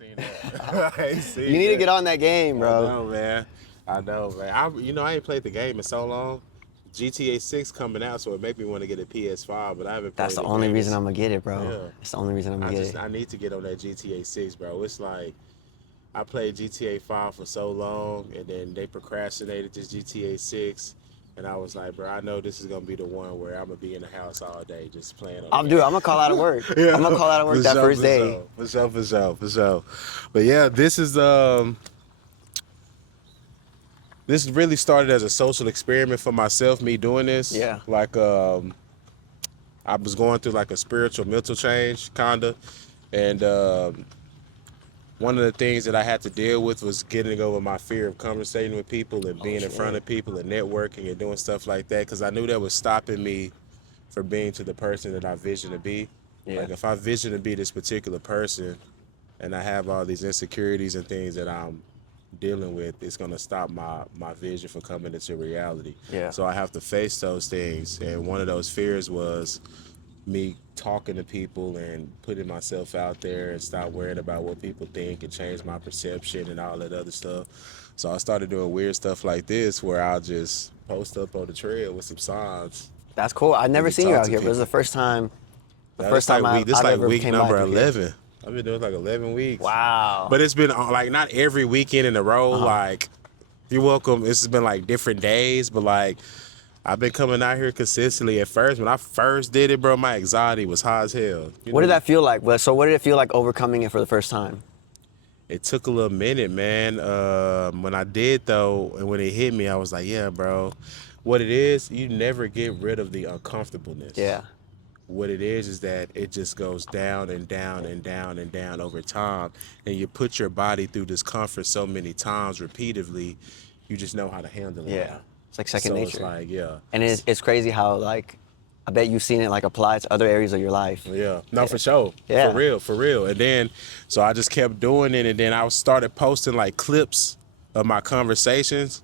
seen that. I ain't seen You need to that. get on that game, I bro. know, man. I know, man. I ain't played the game in so long. GTA 6 coming out, so it made me want to get a PS5, but I haven't That's played the the only game. reason I'm gonna get it, bro. Yeah. That's the only reason I'm gonna get it. I need to get on that GTA 6, bro. It's like I played GTA 5 for so long, and then they procrastinated this GTA 6, and I was like, bro, I know this is gonna be the one where I'm gonna be in the house all day just playing on the I'm game. gonna call out of work. Yeah, I'm gonna call out of work for that sure, first for day. sure, for sure. But yeah, this really started as a social experiment for myself, me doing this. Yeah. Like I was going through like a spiritual mental change, kinda, and one of the things that I had to deal with was getting over my fear of conversating with people and being in front of people and networking and doing stuff like that, because I knew that was stopping me from being to the person that I vision to be. Yeah. Like if I vision to be this particular person and I have all these insecurities and things that I'm dealing with, it's gonna stop my vision from coming into reality. Yeah. So I have to face those things, and one of those fears was me talking to people and putting myself out there and stop worrying about what people think and change my perception and all that other stuff. So I started doing weird stuff like this where I'll just post up on the trail with some signs. That's cool. I've never Really seen you talk out to here, but this is the people. first time. The Now, first time this I've like ever week came by number through here. 11. I've been doing like 11 weeks. Wow. But it's been like not every weekend in a row. Like you're welcome. This has been like different days, but like I've been coming out here consistently. At first, when I first did it, bro, my anxiety was high as hell. What did that feel like? So what did it feel like overcoming it for the first time? It took a little minute, man. When I did though, and when it hit me, I was like, yeah, bro. What it is, you never get rid of the uncomfortableness. Yeah. What it is that it just goes down and down and down and down over time, and you put your body through discomfort so many times repeatedly, you just know how to handle it. Yeah. Now. It's like second nature. It's like, yeah. And it's crazy how like I bet you've seen it like applied to other areas of your life. Yeah, no, for sure. Yeah. For real. And then, so I just kept doing it, and then I started posting like clips of my conversations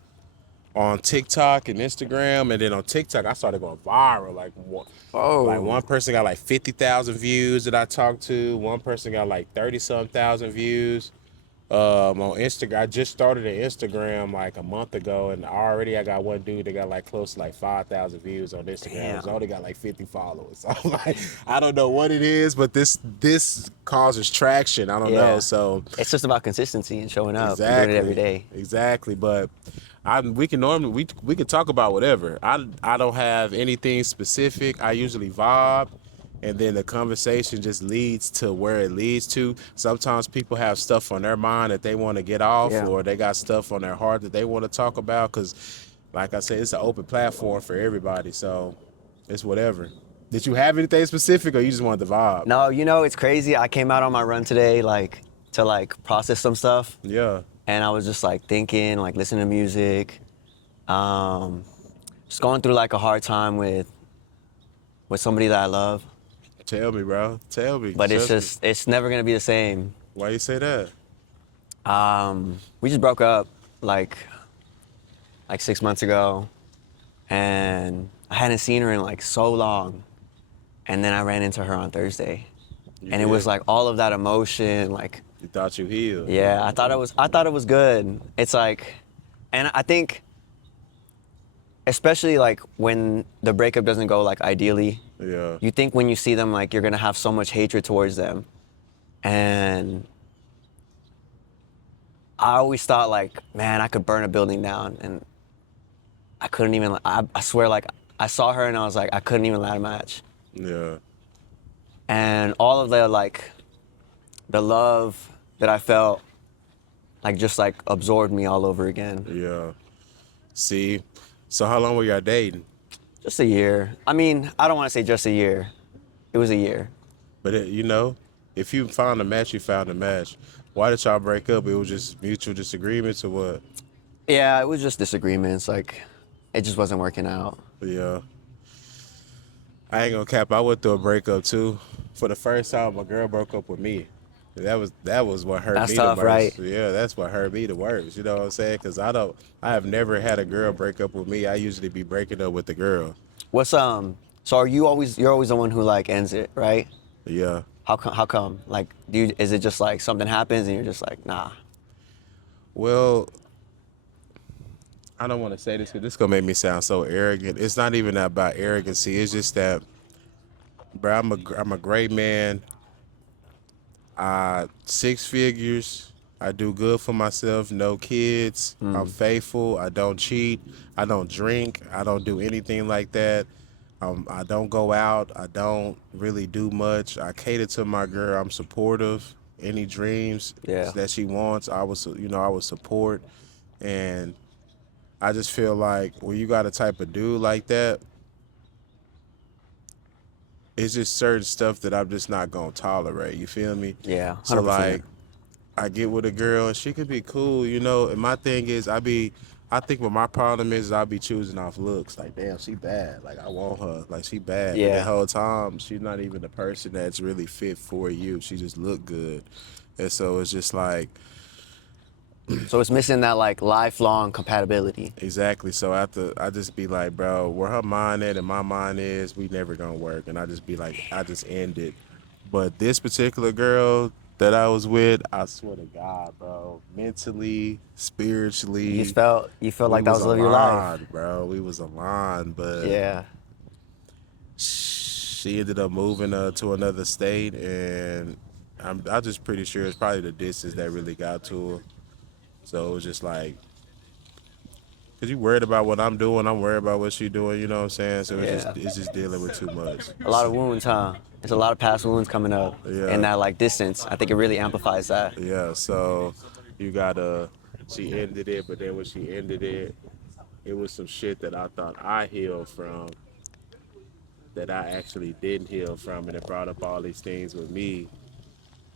on TikTok and Instagram, and then on TikTok I started going viral. Like one person got like 50,000 views that I talked to. One person got like 30-some thousand views. On Instagram, I just started an Instagram like a month ago, and I got one dude that got like close to like 5,000 views on Instagram. Damn. He's only got like 50 followers. So I'm like, I don't know what it is, but this causes traction. I don't know. So it's just about consistency and showing up and doing it every day. Exactly, but we can talk about whatever. I don't have anything specific. I usually vibe, and then the conversation just leads to where it leads to. Sometimes people have stuff on their mind that they want to get off, or they got stuff on their heart that they want to talk about, because like I said, it's an open platform for everybody, so it's whatever. Did you have anything specific, or you just wanted to vibe? No, it's crazy. I came out on my run today to process some stuff. Yeah. And I was just like thinking, like listening to music, just going through like a hard time with somebody that I love. Tell me, bro. Tell me. But it's never gonna be the same. Why you say that? We just broke up like 6 months ago, and I hadn't seen her in like so long, and then I ran into her on Thursday, and it was like all of that emotion, like. You thought you healed. Yeah, I thought it was good. It's like, and I think, especially like when the breakup doesn't go like ideally. Yeah. You think when you see them like you're gonna have so much hatred towards them, and I always thought like, man, I could burn a building down, and I couldn't even. I swear, like I saw her and I was like, I couldn't even light a match. Yeah. And all of the love that I felt, like just like absorbed me all over again. Yeah. See, so how long were y'all dating? Just a year. I mean, I don't want to say just a year. It was a year. But if you found a match, you found a match. Why did y'all break up? It was just mutual disagreements or what? Yeah, it was just disagreements. Like, it just wasn't working out. Yeah. I ain't gonna cap. I went through a breakup too. For the first time, my girl broke up with me. That was what hurt That's me tough, the most. right? Yeah, that's what hurt me the worst. You know what I'm saying? Because I have never had a girl break up with me. I usually be breaking up with the girl. So you're always the one who like ends it, right? Yeah. How come? Like, is it just like something happens and you're just like, nah? Well, I don't want to say this because this gonna make me sound so arrogant. It's not even about arrogancy. It's just that, bro, I'm a great man. Six figures. I do good for myself. No kids. I'm faithful. I don't cheat. I don't drink. I don't do anything like that. I don't go out. I don't really do much. I cater to my girl. I'm supportive. Any dreams Yeah. that she wants, I would support. And I just feel like when you got a type of dude like that, it's just certain stuff that I'm just not gonna tolerate. You feel me? Yeah, So 100%. like, I get with a girl and she could be cool, you know. And my thing is, I think what my problem is I'll be choosing off looks. Like, damn, she bad. Like, I want her. Like, she bad. But the Yeah. whole time, she's not even the person that's really fit for you. She just look good. And so it's just like, So it's missing that like lifelong compatibility. exactly. So after I just be like, bro, where her mind at and my mind is, we never gonna work. And I just be like, I just end it. But this particular girl that I was with, I swear to God, bro, mentally, spiritually, You felt we like that was was the love of your life. aligned, bro. We was aligned, but Yeah. she ended up moving to another state, and I'm just pretty sure it's probably the distance that really got to her. So it was just like, cause you worried about what I'm doing, I'm worried about what she doing. You know what I'm saying? So Yeah. it's just dealing with too much. A lot of wounds, huh? There's a lot of past wounds coming up. And Yeah, that like distance, I think it really amplifies that. yeah. So you gotta. She ended it, but then when she ended it, it was some shit that I thought I healed from that I actually didn't heal from, and it brought up all these things with me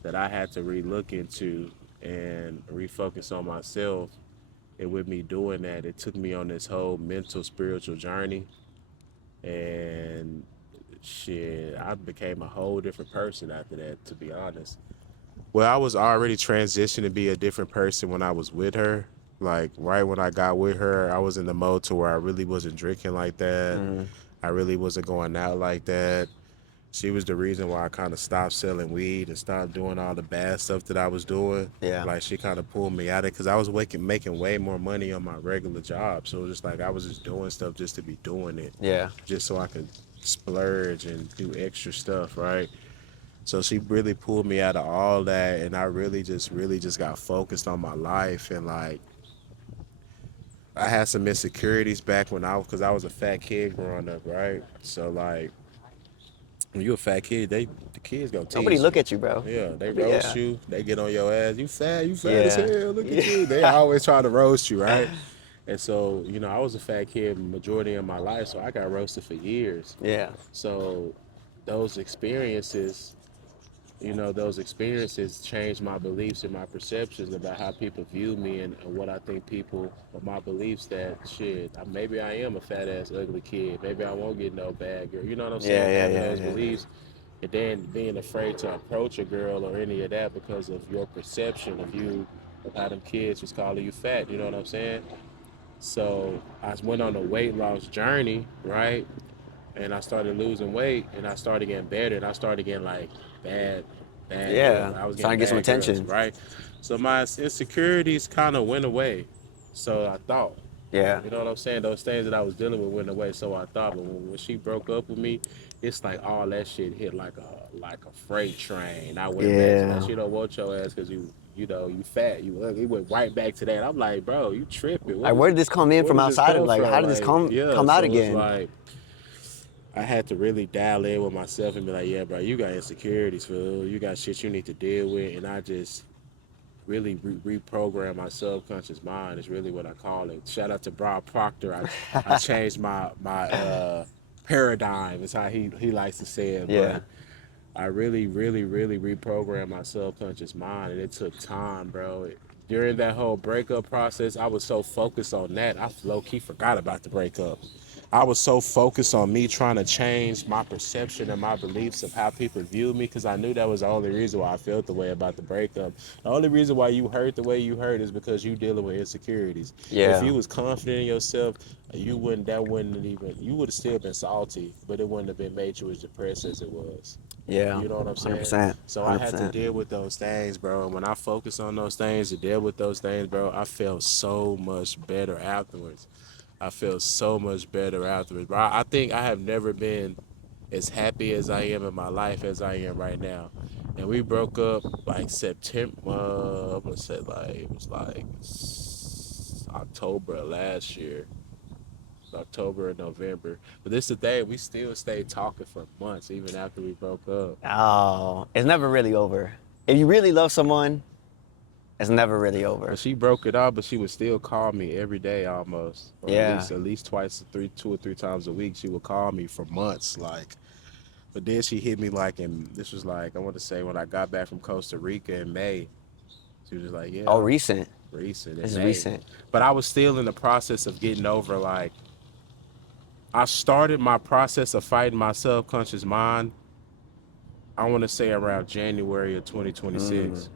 that I had to relook into and refocus on myself. And with me doing that, it took me on this whole mental spiritual journey, and shit, I became a whole different person after that, to be honest. Well, I was already transitioning to be a different person when I was with her. Like right when I got with her, I was in the mode to where I really wasn't drinking like that. I really wasn't going out like that. She was the reason why I kind of stopped selling weed and stopped doing all the bad stuff that I was doing. Yeah. Like she kind of pulled me out of it because I was making way more money on my regular job. So it was just like I was just doing stuff just to be doing it, Yeah. just so I could splurge and do extra stuff, right? So she really pulled me out of all that, and I really just got focused on my life. And like I had some insecurities back because I was a fat kid growing up, right? So like when you a fat kid, the kids gonna Nobody tease look you. at you, bro. Yeah, they roast Yeah. you. They get on your ass. You fat as Yeah. hell. Look at you. They Yeah. always try to roast you, right? And so, I was a fat kid majority of my life, so I got roasted for years. Yeah. So those experiences, those experiences changed my beliefs and my perceptions about how people view me and what I think people, or my beliefs that shit, maybe I am a fat ass ugly kid. Maybe I won't get no bad girl. You know what I'm Yeah, saying? yeah, Having yeah, those yeah, yeah. beliefs and then being afraid to approach a girl or any of that because of your perception of you, of how them kids was calling you fat. You know what I'm saying? So I went on a weight loss journey, right? And I started losing weight, and I started getting better, and I started getting like bad, bad girls. Yeah. I was Trying getting to get some bad girls, attention. right? So my insecurities kind of went away. So I thought, Yeah. you know what I'm saying? Those things that I was dealing with went away. So I thought, but when she broke up with me, it's like all that shit hit like a freight train. I went back to that. Yeah. She don't want your ass because you fat, you ugly. It went right back to that. I'm like, bro, you tripping? Like, where did this come in Where from does this outside of come like from? how did this Like, yeah. come out So it's again? like I had to really dial in with myself and be like, yeah, bro, you got insecurities, fool. You got shit you need to deal with, and I just really reprogram my subconscious mind is really what I call it. Shout out to Bob Proctor. I changed my paradigm is how he likes to say it. Yeah. But I really reprogrammed my subconscious mind, and it took time, bro. During that whole breakup process, I was so focused on that, I low key forgot about the breakup. I was so focused on me trying to change my perception and my beliefs of how people view me because I knew that was the only reason why I felt the way about the breakup. The only reason why you hurt the way you hurt is because you dealing with insecurities. If Yeah. you was confident in yourself, that wouldn't even, you would have still been salty, but it wouldn't have been made you as depressed as it was. Yeah. You know what I'm saying? 100%. So I had to 100%. deal with those things, bro. And when I focused on those things and deal with those things, bro, I felt so much better afterwards. I felt so much better afterwards. Bro, I think I have never been as happy as I am in my life as I am right now. And we broke up like September. I'm gonna say like it was like October of last year. October and November. But this is the thing, we still stayed talking for months even after we broke up. Oh, it's never really over. If you really love someone, it's never really But over. she broke it off, but she would still call me every day almost, or Yeah. at least twice, two or three times a week. She would call me for months, like. But then she hit me like this was like I want to say when I got back from Costa Rica in May. She was like, Oh, yeah, recent. recent This in is May. recent. But I was still in the process of getting over like I started my process of fighting my subconscious mind. I want to say around January of 2026.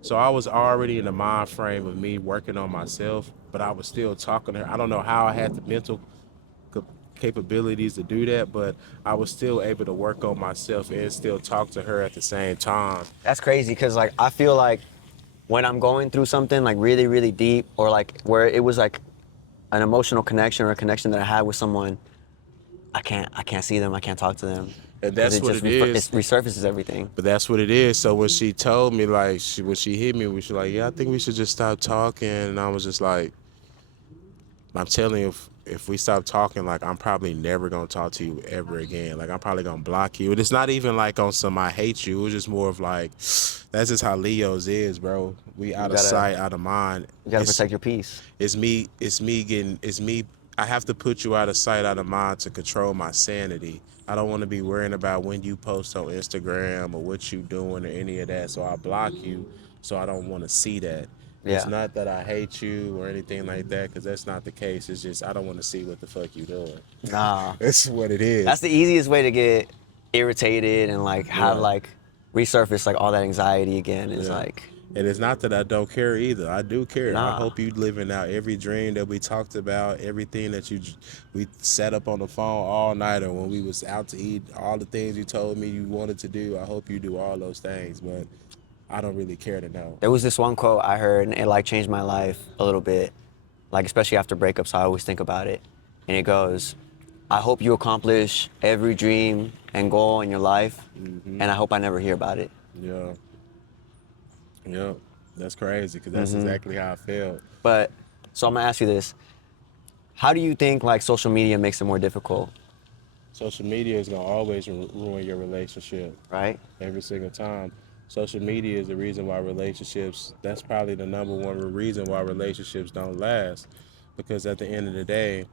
So I was already in the mind frame of me working on myself, but I was still talking to her. I don't know how I had the mental capabilities to do that, but I was still able to work on myself and still talk to her at the same time. That's crazy because like I feel like when I'm going through something like really, really deep or like where it was like an emotional connection or a connection that I had with someone, I can't see them, I can't talk to them And because that's it what just it is. it resurfaces everything. But that's what it is. So when she told me, like, when she hit me, she like, yeah, I think we should just stop talking. And I was just like, I'm telling you, if we stop talking, like I'm probably never gonna talk to you ever again. Like I'm probably gonna block you. And it's not even like on some I hate you. It was just more of like that's just how Leo's is, bro. We You out of gotta sight, out of mind. you gotta protect your peace. It's me. I have to put you out of sight, out of mind to control my sanity. I don't want to be worrying about when you post on Instagram or what you doing or any of that. So I block you. So I don't want to see that. It's Yeah. not that I hate you or anything like that, because that's not the case. It's just I don't want to see what the fuck you doing. Nah. That's what it That's is. the easiest way to get irritated and like have Yeah. like resurface like all that anxiety again is Yeah. like And it's not that I don't care either. I do care. I nah. hope you living out every dream that we talked about, everything that we sat up on the phone all night or when we was out to eat, all the things you told me you wanted to do. I hope you do all those things, but I don't really care to know. There was this one quote I heard and it like changed my life a little bit. Like especially after breakups, I always think about it. And it goes, I hope you accomplish every dream and goal in your life, and I hope I never hear about it. Yeah. Yeah. That's crazy because that's exactly how I felt. But so I'm gonna ask you this: how do you think like social media makes it more difficult? Social media is gonna always ruin your relationship Right? every single time. Social media is the reason why relationships. That's probably the number one reason why relationships don't last, because at the end of the day,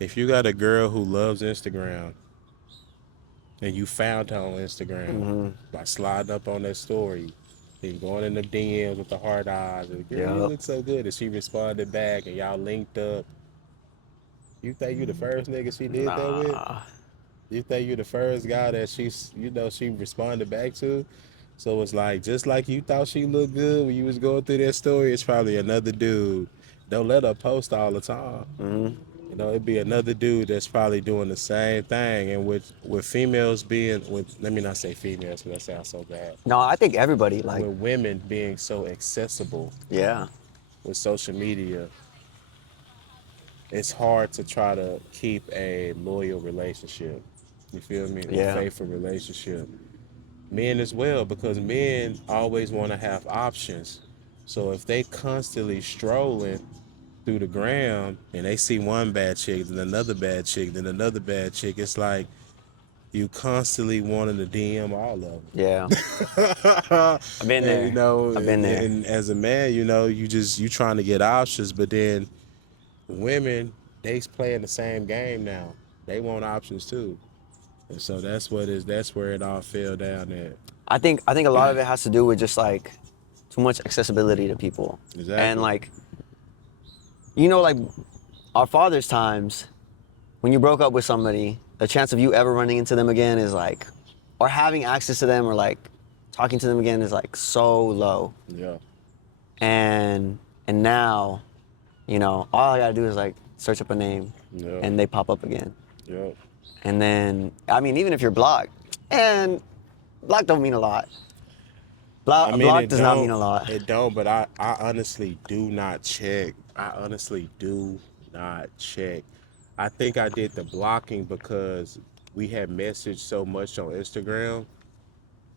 if you got a girl who loves Instagram and you found her on Instagram by sliding up on that story and going in the DMs with the hard eyes, and girl, you Yep. look so good, and she responded back and y'all linked up. You think you the first nigga she did that with? Nah. You think you the first guy that she responded back to? So it's like, just like you thought she looked good when you was going through that story, it's probably another dude. Don't let her post all the time. You know, it'd be another dude that's probably doing the same thing. And with females being, let me not say females because that sounds so bad. No, I think everybody like With women being so accessible yeah. with social media, it's hard to try to keep a loyal relationship. You feel me? A Yeah. faithful relationship. Men as well, because men always want to have options. So if they constantly strolling through the gram and they see one bad chick, then another bad chick, then another bad chick, it's like you constantly wanting to DM all of Yeah. them. I've been And there. I've been there. and as a man, you trying to get options, but then women, they playing the same game now. They want options too. And so that's where it all fell down at. I think a lot of it has to do with just like too much accessibility to people. And Exactly. like like our father's times, when you broke up with somebody, the chance of you ever running into them again is like, or having access to them or like talking to them again is like so low. Yeah. And now, you know, all I gotta do is like search up a name Yeah. and they pop up again. Yeah. And then, I mean, even if you're blocked, and block don't mean a lot. I mean, Block does not mean a lot. It don't, but I honestly do not check. I honestly do not check. I think I did the blocking because we had messaged so much on Instagram,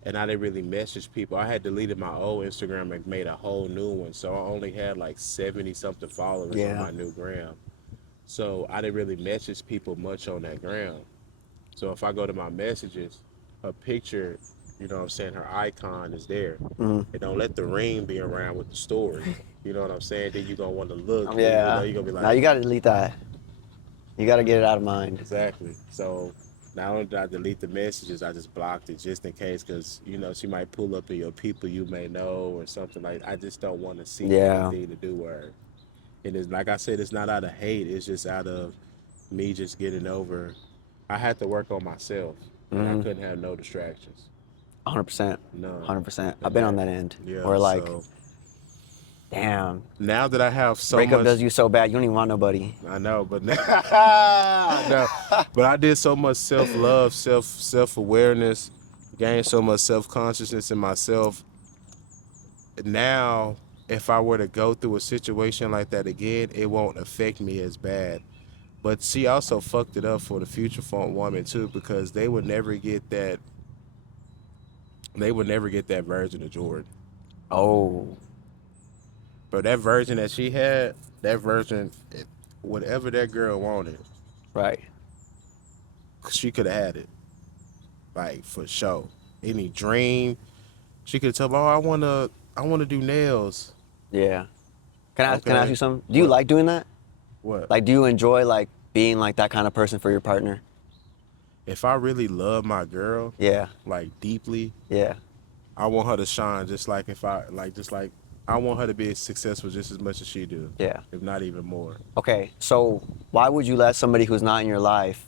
and I didn't really message people. I had deleted my old Instagram and made a whole new one, so I only had like 70 something followers on Yeah. my new gram. So I didn't really message people much on that gram. So if I go to my messages, her picture, you know what I'm saying, her icon is there. And don't let the ring be around with the story. You know what I'm saying? Then you're going to want to look. And, you know, Yeah. you're going to be Now you like, gotta delete that. You gotta get it out of mind. exactly. So not only did I delete the messages, I just blocked it just in case because, you know, she might pull up in your people you may know or something like I just don't want to see Yeah. anything to do with her. And it's like I said, it's not out of hate. It's just out of me just getting over. I had to work on myself, and I couldn't have no distractions. 100%. None. 100%. I've been on that end. Yeah. Where like, So damn, now that I have so breakup much, does you so bad, you don't even want nobody. I know, but now, I know, but I did so much self love, self awareness, gained so much self consciousness in myself. Now, if I were to go through a situation like that again, it won't affect me as bad. But she also fucked it up for the future woman too, because they would never get that. They would never get that version of Jordan. Oh, But that version that she had, that version, whatever that girl wanted, right. she could have had it. Like for sure. Any dream, she could tell me, "Oh, I wanna do nails." Yeah. Can I ask Okay. you something? Do you What? like doing that? What? Like, do you enjoy like being like that kind of person for your partner? If I really love my girl, Yeah. like deeply, Yeah. I want her to shine just like just like I want her to be successful just as much as she do. Yeah. If not even more. Okay. So why would you let somebody who's not in your life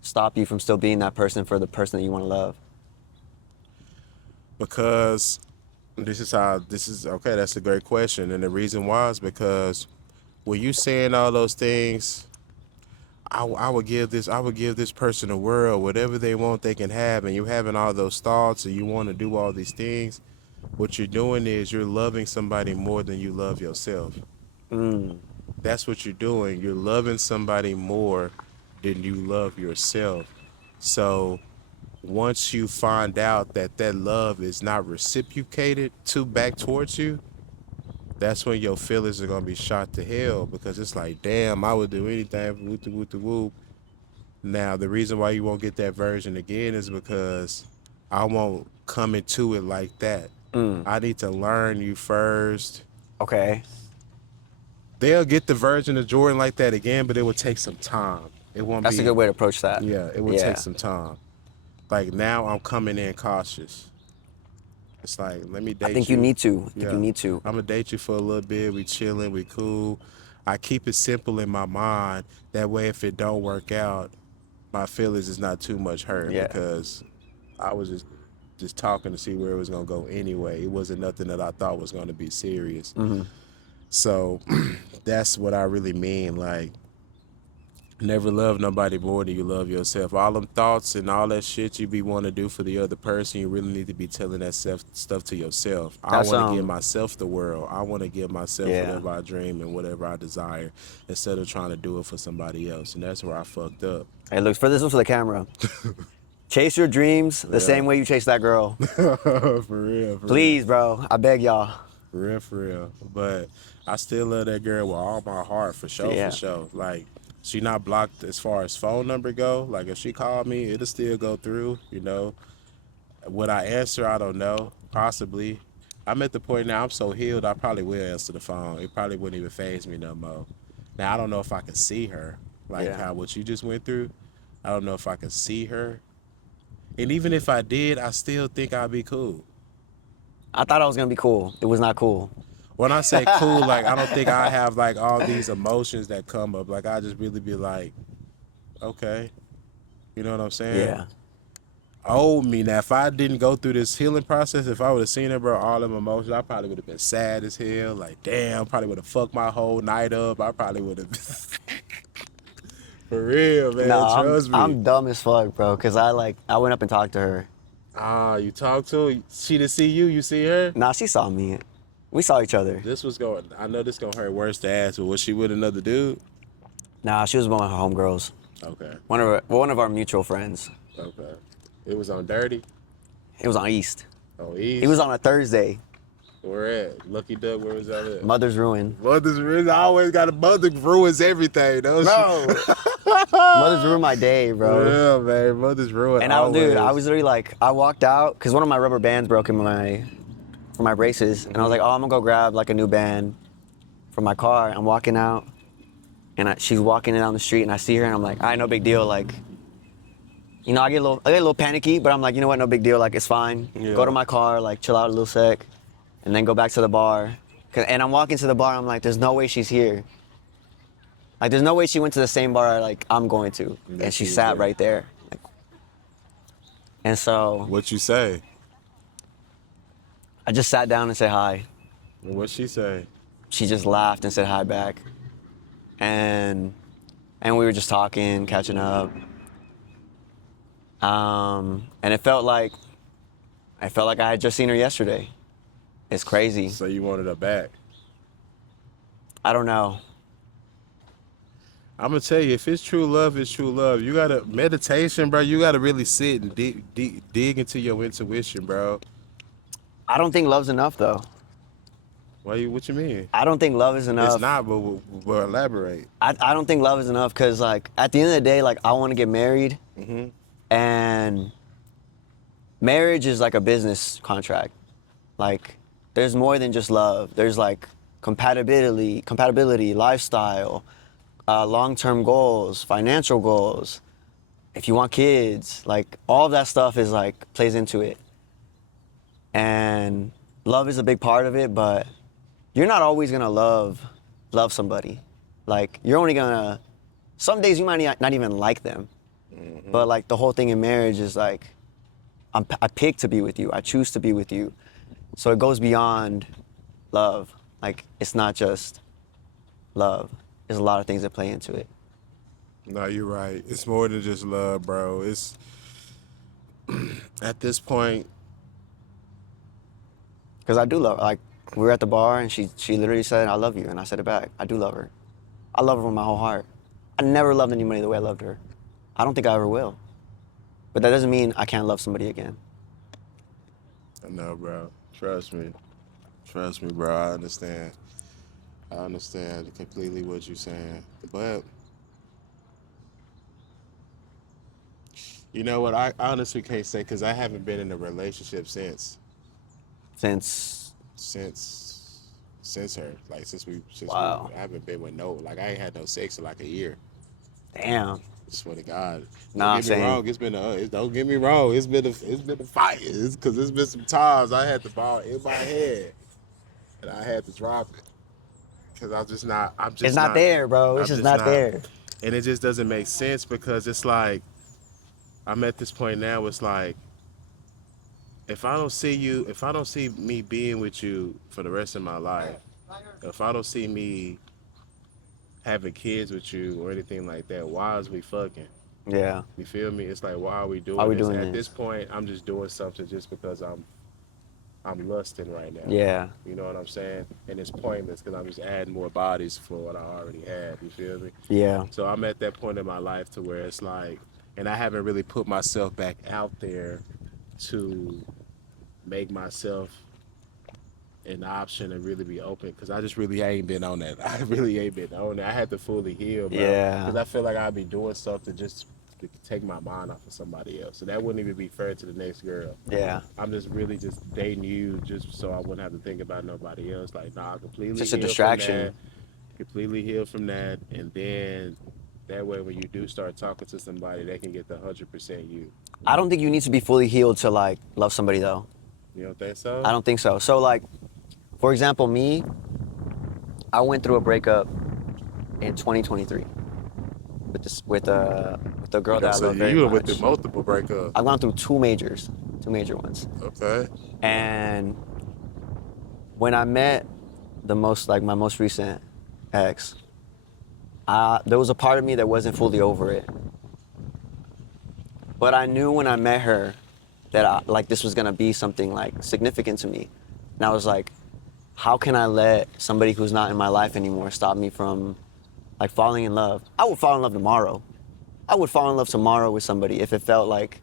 stop you from still being that person for the person that you want to love? Because this is okay, that's a great question. And the reason why is because when you saying all those things, I would give this person the world, whatever they want they can have, and you having all those thoughts and you want to do all these things, what you're doing is you're loving somebody more than you love yourself. That's what you're doing. You're loving somebody more than you love yourself. So once you find out that that love is not reciprocated to back towards you, that's when your feelings are gonna be shot to hell because it's like, damn, I would do anything for whoop the whoop. Now the reason why you won't get that version again is because I won't come into it like that. I need to learn you first. Okay. They'll get the version of Jordan like that again, but it will take some time. It won't That's be a good way to approach that. Yeah, it will take some time. Like now I'm coming in cautious. It's like, let me date you. I think you need to. I think Yeah. you need to. I'm gonna date you for a little bit. We chilling, we cool. I keep it simple in my mind. That way, if it don't work out, my feelings is not too much hurt Yeah. because I was just talking to see where it was gonna go anyway. It wasn't nothing that I thought was gonna be serious. So that's what I really mean. Like, never love nobody more than you love yourself. All them thoughts and all that shit you be wanting to do for the other person, you really need to be telling that stuff to yourself. That's, I want to give myself the world. I want to give myself Yeah. whatever I dream and whatever I desire instead of trying to do it for somebody else. And that's where I fucked up. Hey, look, for this one's for the camera. Chase your dreams the same way you chase that girl. For real. Please, bro. I beg y'all. For real. But I still love that girl with all my heart, for sure, Yeah. for sure. Like, she not blocked as far as phone number go. Like, if she called me, it'll still go through, you know. Would I answer? I don't know. Possibly. I'm at the point now I'm so healed, I probably will answer the phone. It probably wouldn't even faze me no more. Now, I don't know if I can see her, like Yeah. how what you just went through. I don't know if I can see her. And even if I did, I still think I'd be cool. I thought I was gonna be cool. It was not cool. When I say cool, like, I don't think I have like all these emotions that come up. Like, I just really be like, okay. You know what I'm saying? Yeah. Old me now. If I didn't go through this healing process, if I would have seen it, bro, all them emotions, I probably would have been sad as hell. Like, damn, probably would have fucked my whole night up. I probably would have. For real, No, man. Trust me. I'm dumb as fuck, bro. Cause I went up and talked to her. Ah, you talk to her. She didn't see you. You see her. Nah, she saw me. We saw each other. This was going. I know this gonna hurt worse to ask, but was she with another dude? Nah, she was one of her homegirls. Okay. One of our mutual friends. Okay. It was on Dirty. It was on East. Oh, East. It was on a Thursday. Where at? Lucky Duck. Where was that at? Mother's Ruin. Mother's ruin. I always got a mother ruins everything. Don't Bro. Mother's ruined my day, bro. Yeah, man. Mother's ruin. And always. I was literally like, I walked out because one of my rubber bands broke in for my braces, and I was like, oh, I'm gonna go grab like a new band from my car. I'm walking out, and she's walking down the street, and I see her, and I'm like, all right, no big deal. Like, you know, I get a little panicky, but I'm like, you know what, no big deal. Like, it's fine. Yeah. Go to my car, like, chill out a little sec, and then go back to the bar. And I'm walking to the bar, I'm like, there's no way she's here. Like, there's no way she went to the same bar like I'm going to, and she sat right there. Like, and so What you say? I just sat down and said hi. What she say? She just laughed and said hi back, and we were just talking, catching up. And it felt like I had just seen her yesterday. It's crazy. So you wanted her back? I don't know. I'm gonna tell you, if it's true love, it's true love. You gotta meditation, bro. You gotta really sit and dig into your intuition, bro. I don't think love's enough though. What you mean? I don't think love is enough. It's not, but we'll elaborate. I don't think love is enough because like at the end of the day, like I want to get married, and marriage is like a business contract. Like there's more than just love. There's like compatibility, lifestyle, long-term goals, financial goals. If you want kids, like all of that stuff is like plays into it. And love is a big part of it, but you're not always gonna love somebody. Like you're only gonna, some days you might not even like them. But like the whole thing in marriage is like, I pick to be with you, I choose to be with you. So it goes beyond love. Like it's not just love. There's a lot of things that play into it. No, you're right. It's more than just love, bro. It's at this point. Because I do love her. Like we were at the bar and she literally said, I love you. And I said it back. I do love her. I love her with my whole heart. I never loved anybody the way I loved her. I don't think I ever will. But that doesn't mean I can't love somebody again. No, bro. Trust me. Trust me, bro. I understand. I understand completely what you're saying. But you know what? I honestly can't say because I haven't been in a relationship since her. Like since Wow. I haven't been with I ain't had no sex in like a year. Damn. I swear to God. Nah, Don't get me wrong. It's been don't get me wrong. It's been a fight. It's because there's been some times I had the ball in my head and I had to drop it because it's not there, bro. It's just not there. And it just doesn't make sense because it's like I'm at this point now. It's like if I don't see me being with you for the rest of my life, if I don't see me having kids with you or anything like that, why is we fucking? Yeah. You feel me? It's like, why are we doing Why are we this? doing At this? this point, I'm just doing something just because I'm lusting right now. Yeah. You know what I'm saying? And it's pointless because I'm just adding more bodies for what I already had. You feel me? Yeah. So I'm at that point in my life to where it's like, and I haven't really put myself back out there to make myself an option and really be open because I just really ain't been on that. I really ain't been on that. I had to fully heal, bro. Yeah. Because I feel like I'd be doing something just to take my mind off of somebody else. So that wouldn't even be fair to the next girl. Yeah. I'm just really just dating you just so I wouldn't have to think about nobody else. Like, nah, completely Just a heal from distraction. that, completely heal from that. And then that way when you do start talking to somebody, they can get the 100% you. I don't think you need to be fully healed to like love somebody though. You don't think so? I don't think so. So like, for example, me, I went through a breakup in 2023. with the girl that I So love very you went through much. multiple breakups. I've gone through two major ones. Okay. And when I met the most, like my most recent ex, there was a part of me that wasn't fully over it. But I knew when I met her that like this was gonna be something like significant to me. And I was like, how can I let somebody who's not in my life anymore stop me from like falling in love? I would fall in love tomorrow. I would fall in love tomorrow with somebody if it felt like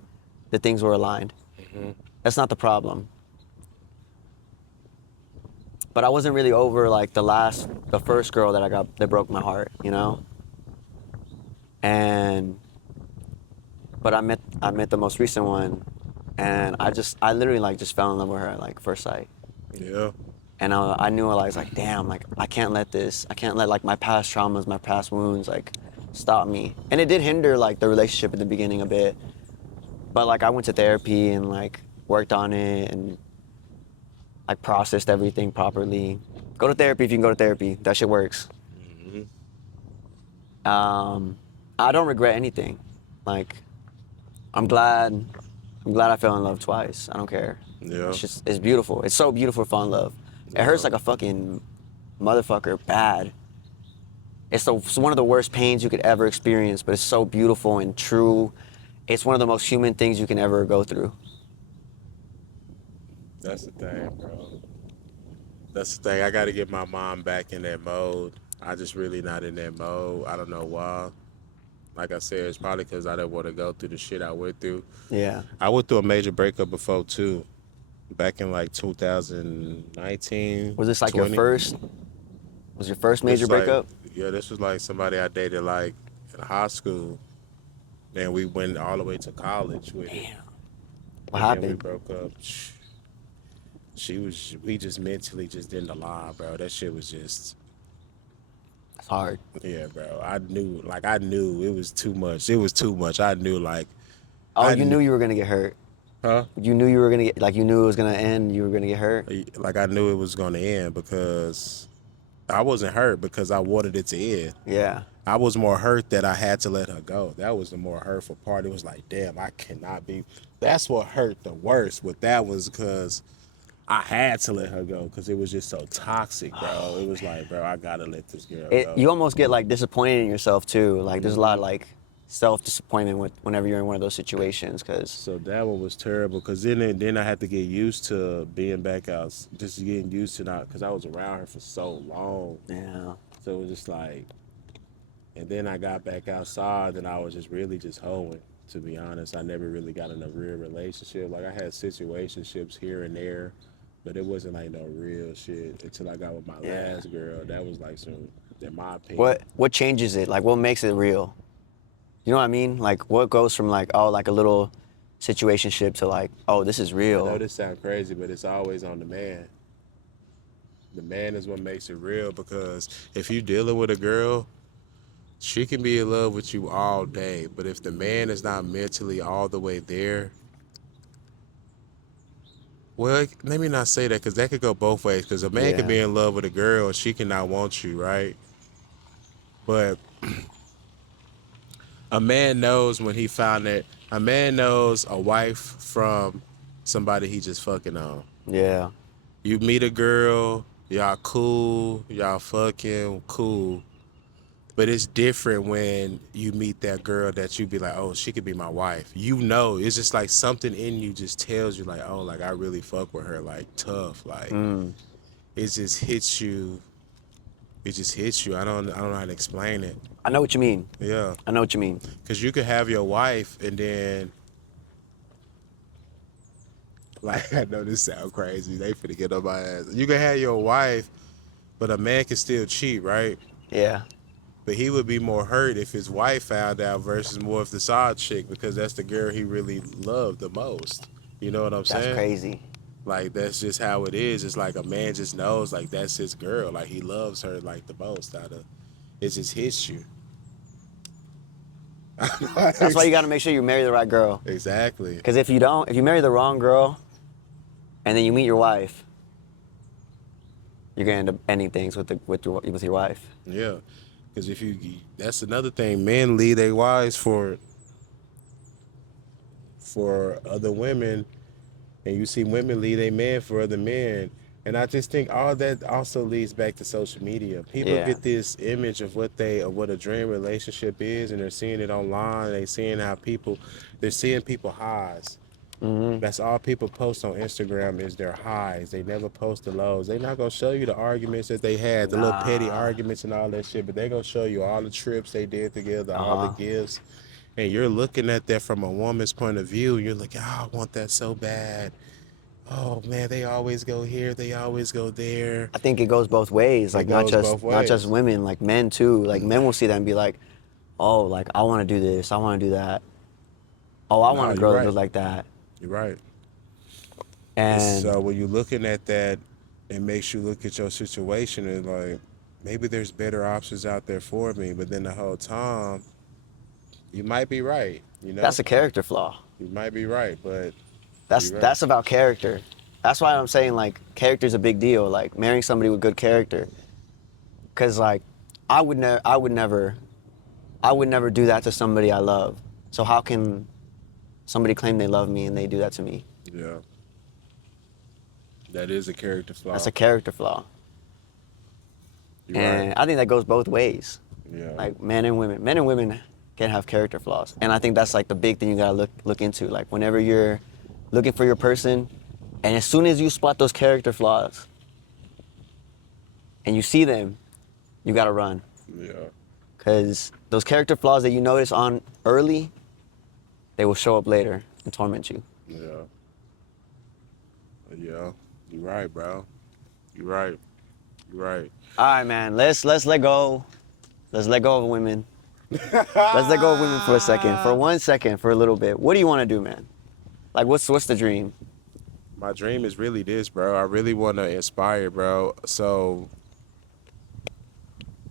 the things were aligned. That's not the problem. But I wasn't really over like the first girl that broke my heart, you know? And but I met the most recent one, and I literally like just fell in love with her at like first sight. Yeah. And I knew I was like, damn, like I can't let like my past traumas, my past wounds like stop me. And it did hinder like the relationship at the beginning a bit. But like I went to therapy and like worked on it and like processed everything properly. Go to therapy if you can go to therapy. That shit works. I don't regret anything. Like I'm glad I fell in love twice. I don't care. Yeah. It's beautiful. It's so beautiful to fall in love. It hurts like a fucking motherfucker bad. It's one of the worst pains you could ever experience, but it's so beautiful and true. It's one of the most human things you can ever go through. That's the thing, bro. That's the thing. I got to get my mom back in that mode. I just really not in that mode. I don't know why. Like I said, it's probably because I didn't want to go through the shit I went through. Yeah. I went through a major breakup before too. Back in like 2019, Was this like 20. was your first This major was like, breakup? yeah, this was like somebody I dated like in high school. Then we went all the way to college with it. Damn. What And then we happened? broke up. We just mentally just didn't align, bro. That shit was just, It's hard. yeah, bro. I knew it was too much. It was too much. I knew, like, Oh, you knew you were gonna get hurt. huh? You knew you were gonna get, like, you knew it was gonna end. You were gonna get hurt. Like, I knew it was going to end because I wasn't hurt because I wanted it to end. Yeah. I was more hurt that I had to let her go. That was the more hurtful part. It was like, damn, I cannot be. That's what hurt the worst. What that was because I had to let her go because it was just so toxic, bro. It was like, bro, I gotta let this girl go. You almost get like disappointed in yourself too. Like there's a lot of like self-disappointment whenever you're in one of those situations, because So that one was terrible because then I had to get used to being back out, just getting used to not because I was around her for so long. yeah. So it was just like, and then I got back outside and I was just really just hoeing. To be honest, I never really got in a real relationship. Like I had situationships here and there, but it wasn't like no real shit until I got with my Yeah. last girl. That was like some, in my opinion. What changes it? Like what makes it real? You know what I mean? Like what goes from like, oh, like a little situationship to like, oh, this is I know real. this sounds crazy, but it's always on the man. The man is what makes it real because if you dealing with a girl, she can be in love with you all day, but if the man is not mentally all the way there, well, let me not say that because that could go both ways. Because a man Yeah. can be in love with a girl and she cannot want you, right? But a man knows when he found that. A man knows a wife from somebody he just fucking on. Yeah. You meet a girl, y'all cool, y'all fucking cool. But it's different when you meet that girl that you be like, oh, she could be my wife. You know, it's just like something in you just tells you like, oh, like I really fuck with her, like tough, like it just hits you. It just hits you. I don't know how to explain it. I know what you mean. Yeah, I know what you mean. because you could have your wife and then, like, I know this sound crazy. They finna get on my ass. You can have your wife, but a man can still cheat, right? Yeah. But he would be more hurt if his wife found out versus more if the side chick because that's the girl he really loved the most. You know what I'm That's saying? crazy. Like that's just how it is. It's like a man just knows like that's his girl. Like he loves her like the most out of. It just hits you. That's why you got to make sure you marry the right girl. Exactly. Because if you don't, if you marry the wrong girl, and then you meet your wife, you're gonna end up ending things with your wife. Yeah. Because if you, that's another thing. Men leave their wives for other women, and you see women leave their men for other men. And I just think all that also leads back to social media. People Yeah. get this image of what a dream relationship is, and they're seeing it online. They seeing how they're seeing people highs. That's all people post on Instagram is their highs. They never post the lows. They're not gonna show you the arguments that they had, the little petty Nah. arguments and all that shit, but they're gonna show you all the trips they did together, all the Uh-huh. gifts. And you're looking at that from a woman's point of view. You're like, oh, I want that so bad. Oh man, they always go here, they always go there. I think it goes both ways. It Like not goes just both not just ways. women, like men too. Like men will see that and be like, oh, like I want to do this, I want to do that. Oh, I want No, a you're girl that right. does like that. You're right. And So when you're looking at that, it makes you look at your situation and like, maybe there's better options out there for me. But then the whole time, you might be right. You know, that's a character flaw. you might be right, but That's you're right. that's about character. That's why I'm saying like character's a big deal. Like marrying somebody with good character. Cause like I would never do that to somebody I love. So how can somebody claim they love me and they do that to me? Yeah, that is a character That's flaw. a character flaw. You're And right. I think that goes both ways. Yeah. Like men and women. Men and women can have character flaws. And I think that's like the big thing you gotta look into. Like whenever you're looking for your person, and as soon as you spot those character flaws and you see them, you gotta run. Yeah. Cause those character flaws that you notice on early, they will show up later and torment you. Yeah. Yeah. You're right, bro. You're right. You're right. All right, man. Let's let go. Let's let go of women. Let's let go of women for a second, for 1 second, for a little bit. What do you want to do, man? Like, what's the dream? My dream is really this, bro. I really want to inspire, bro. So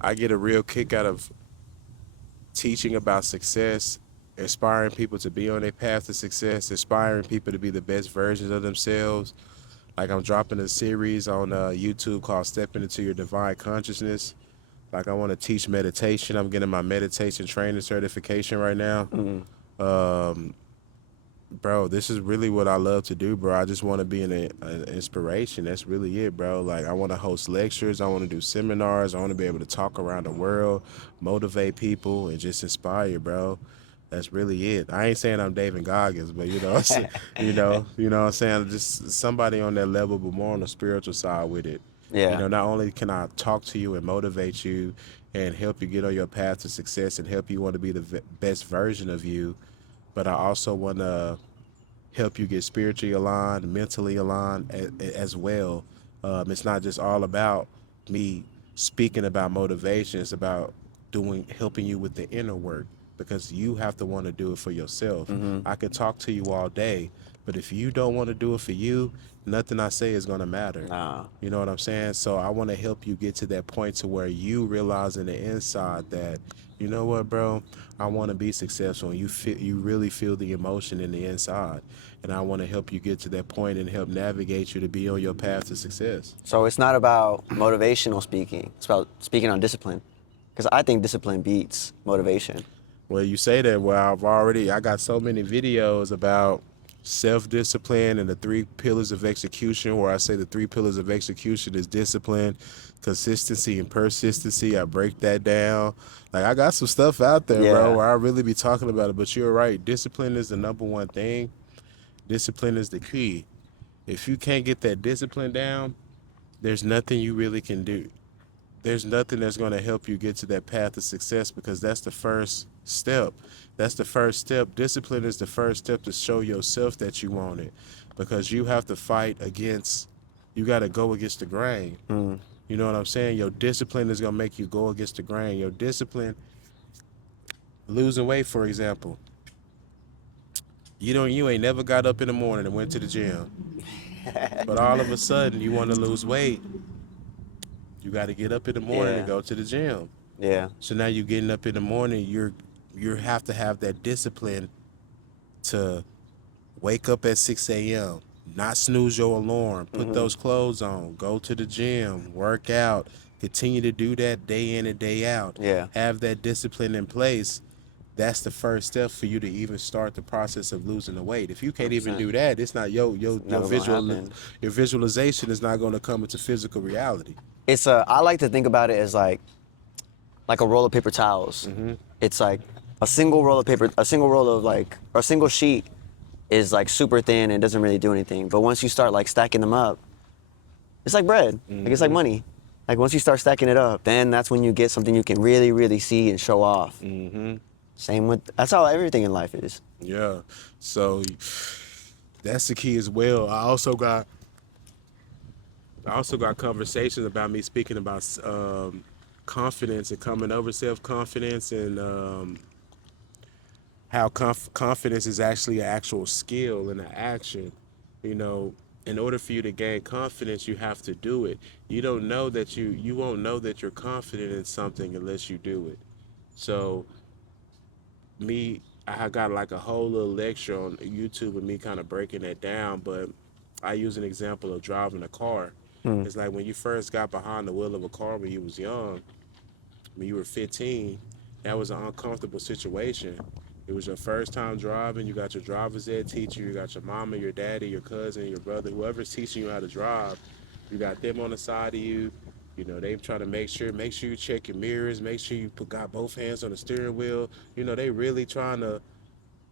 I get a real kick out of teaching about success, inspiring people to be on their path to success, inspiring people to be the best versions of themselves. Like I'm dropping a series on YouTube called Stepping Into Your Divine Consciousness. Like I want to teach meditation. I'm getting my meditation training certification right now. Um, bro, this is really what I love to do, bro. I just want to be an inspiration. That's really it, bro. Like I want to host lectures. I want to do seminars. I want to be able to talk around the world, motivate people, and just inspire, bro. That's really it. I ain't saying I'm David Goggins, but you know, you know what I'm saying? Just somebody on that level, but more on the spiritual side with it. You Yeah. know, not only can I talk to you and motivate you and help you get on your path to success and help you want to be the best version of you, but I also want to help you get spiritually aligned, mentally aligned as well. It's not just all about me speaking about motivation. It's about helping you with the inner work because you have to want to do it for yourself. I can talk to you all day, but if you don't want to do it for you, nothing I say is going to matter. Nah. You know what I'm saying? So I want to help you get to that point to where you realize in the inside that, you know what, bro, I want to be successful. And you really feel the emotion in the inside. And I want to help you get to that point and help navigate you to be on your path to success. So it's not about motivational speaking. It's about speaking on discipline. Because I think discipline beats motivation. Well, you say that, well, I got so many videos about self-discipline and the 3 pillars of execution, where I say the 3 pillars of execution is discipline, consistency, and persistency. I break that down. Like, I got some stuff out there, bro, Yeah. where I really be talking about it, but you're right. Discipline is the number one thing. Discipline is the key. If you can't get that discipline down, there's nothing you really can do. There's nothing that's going to help you get to that path of success because that's the first step. That's the first step. Discipline is the first step to show yourself that you want it because you have to fight against, you got to go against the grain. You know what I'm saying? Your discipline is going to make you go against the grain. Your discipline, losing weight, for example. You ain't never got up in the morning and went to the gym. But all of a sudden you want to lose weight. You got to get up in the morning Yeah. and go to the gym. Yeah. So now you're getting up in the morning, you have to have that discipline to wake up at 6 a.m., not snooze your alarm, put those clothes on, go to the gym, work out, continue to do that day in and day out. Yeah. Have that discipline in place. That's the first step for you to even start the process of losing the weight. If you can't even 100%. do that, it's not your Never gonna happen. your visualization is not going to come into physical reality. I like to think about it as like a roll of paper towels. It's like a single roll of paper, a single roll of like, or a single sheet is like super thin and doesn't really do anything. But once you start like stacking them up, it's like bread. Like it's like money. Like once you start stacking it up, then that's when you get something you can really, really see and show off. Same with, that's how everything in life is. Yeah. So that's the key as well. I also got conversations about me speaking about confidence and coming over self-confidence and how confidence is actually an actual skill and an action. You know, in order for you to gain confidence, you have to do it. You don't know that you won't know that you're confident in something unless you do it. So I got like a whole little lecture on YouTube of me kind of breaking that down, but I use an example of driving a car. It's like when you first got behind the wheel of a car when you was young, when you were 15, that was an uncomfortable situation. It was your first time driving. You got your driver's ed teacher. You got your mama, your daddy, your cousin, your brother, whoever's teaching you how to drive. You got them on the side of you. You know, they try to make sure you check your mirrors, make sure you got both hands on the steering wheel. You know, they really trying to,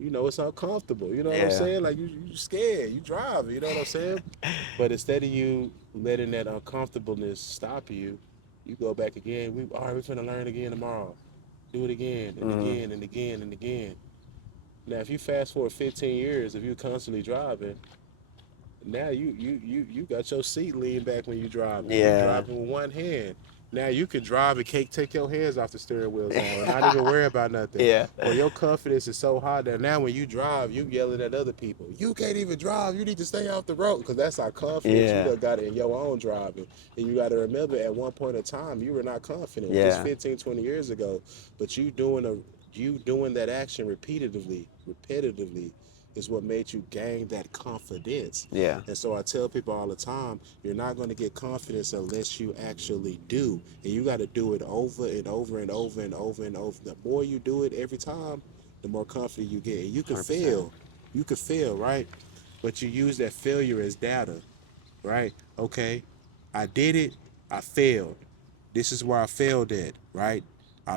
it's uncomfortable. You know what I'm Yeah. saying? Like you scared, you drive. You know what I'm saying? But instead of you letting that uncomfortableness stop you, you go back again. All right, we're finna learn again tomorrow. Do it again and again and again and again. Now, if you fast forward 15 years, if you're constantly driving, now you got your seat leaned back when you driving. You Yeah. driving with one hand. Now you can drive and can't take your hands off the steering wheels now and not even worry about nothing. Yeah. Or your confidence is so high that now when you drive, you yelling at other people. You can't even drive. You need to stay off the road because that's our confidence. You Yeah. done got it in your own driving. And you got to remember at one point in time, you were not confident just Yeah. 15, 20 years ago. But you doing that action repetitively is what made you gain that confidence. Yeah. And so I tell people all the time, you're not going to get confidence unless you actually do. And you got to do it over and over and over and over and over. The more you do it every time, the more confident you get. And you can 100%. fail. You can fail, right? But you use that failure as data, right? Okay, I did it, I failed. This is where I failed at, right? I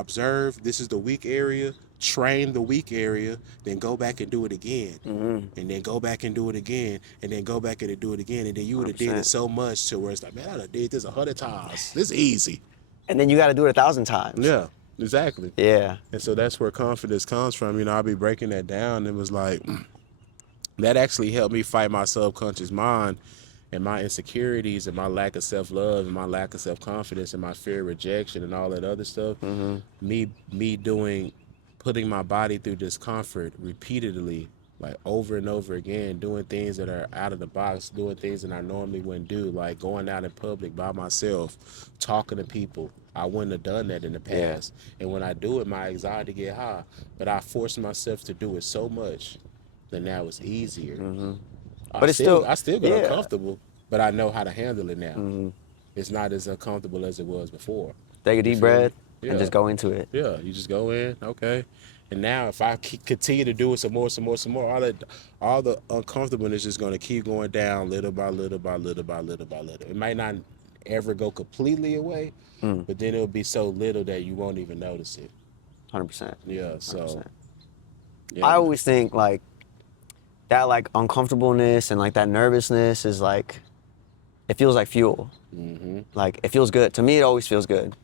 observe, this is the weak area, train the weak area, then go back and do it again. And then go back and do it again, and then go back and do it again. And then you would have did it 100%. so much to where it's like, man, I done did this 100 times. This is easy. And then you got to do it 1,000 times. Yeah, exactly. Yeah. And so that's where confidence comes from. I'll be breaking that down. It was like, that actually helped me fight my subconscious mind and my insecurities and my lack of self-love and my lack of self-confidence and my fear of rejection and all that other stuff. Putting my body through discomfort repeatedly, like over and over again, doing things that are out of the box, doing things that I normally wouldn't do, like going out in public by myself, talking to people. I wouldn't have done that in the past. And when I do it, my anxiety get high. But I forced myself to do it so much that now it's easier. But it's still, I still get yeah. uncomfortable, but I know how to handle it now. It's not as uncomfortable as it was before. Take a You deep feel me? breath Yeah. and just go into it. Yeah, you just go in, okay. And now if I continue to do it some more, all the uncomfortableness is going to keep going down little by little by little by little by little. It might not ever go completely away, but then it'll be so little that you won't even notice it. 100%. Yeah, so 100%. yeah, I always think like that, like uncomfortableness and like that nervousness is like, it feels like fuel. Like it feels good. To me, it always feels good.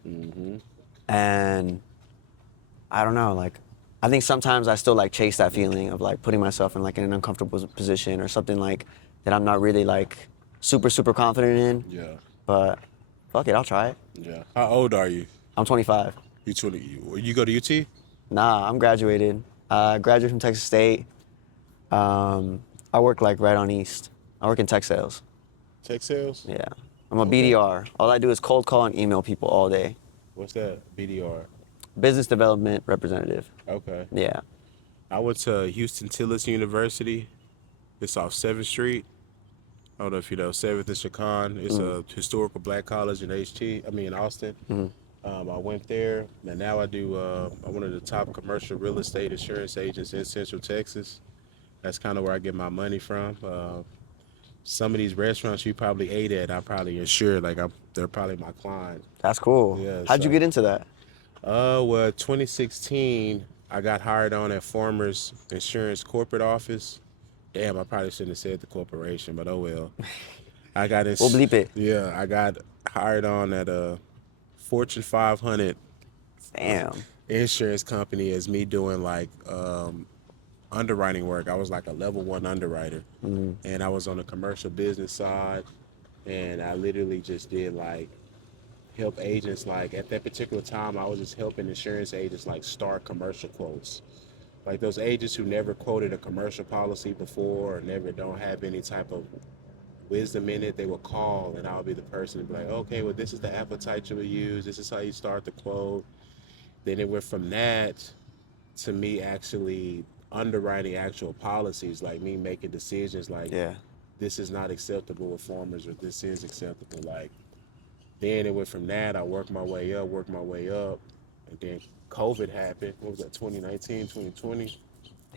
And I don't know, like I think sometimes I still like chase that feeling of like putting myself in like an uncomfortable position or something like that I'm not really like super confident in. yeah, But fuck it, I'll try it. yeah. How old are you? I'm 25. You 20? You go to UT? Nah, I'm graduated. I graduated from Texas State. I work like right on East. I work in tech sales. Tech sales? Yeah. I'm a Okay. BDR. All I do is cold call and email people all day. What's that? BDR. Business development representative. Okay. Yeah. I went to Houston Tillis University. It's off 7th Street. I don't know if you know 7th and Chacon. It's a historical black college in in Austin. I went there, and now I'm one of the top commercial real estate insurance agents in Central Texas. That's kind of where I get my money from. Some of these restaurants you probably ate at, I probably insure. They're probably my client. That's cool. Yeah, How'd you so get into that? well, 2016, I got hired on at Farmers Insurance corporate office. Damn, I probably shouldn't have said the corporation, but oh well. I got in, We'll bleep it. yeah, I got hired on at a Fortune 500 Damn. insurance company as me doing underwriting work. I was like a level one underwriter, and I was on the commercial business side, and I literally just did like help agents. Like at that particular time, I was just helping insurance agents like start commercial quotes. Like those agents who never quoted a commercial policy before or never don't have any type of wisdom in it, they will call and I'll be the person to be like, okay, well, this is the appetite you will use. This is how you start the quote. Then it went from that to me actually underwriting actual policies, like me making decisions like Yeah. this is not acceptable with farmers or this is acceptable. Like then it went from that, I worked my way up, and then COVID happened. What was that, 2019, 2020?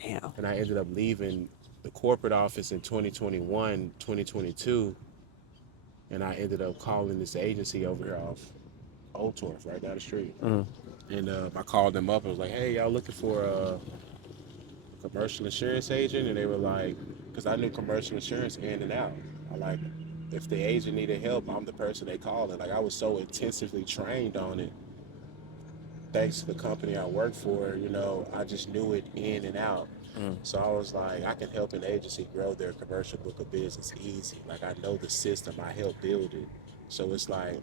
Damn. And I ended up leaving the corporate office in 2021, 2022, and I ended up calling this agency over here off Old Torf, right down the street. And I called them up and was like, hey, y'all looking for a commercial insurance agent? And they were like, because I knew commercial insurance in and out. I like, if the agent needed help, I'm the person they called. And like, I was so intensively trained on it, thanks to the company I worked for, I just knew it in and out. So I was like, I can help an agency grow their commercial book of business easy. Like I know the system, I helped build it. So it's like,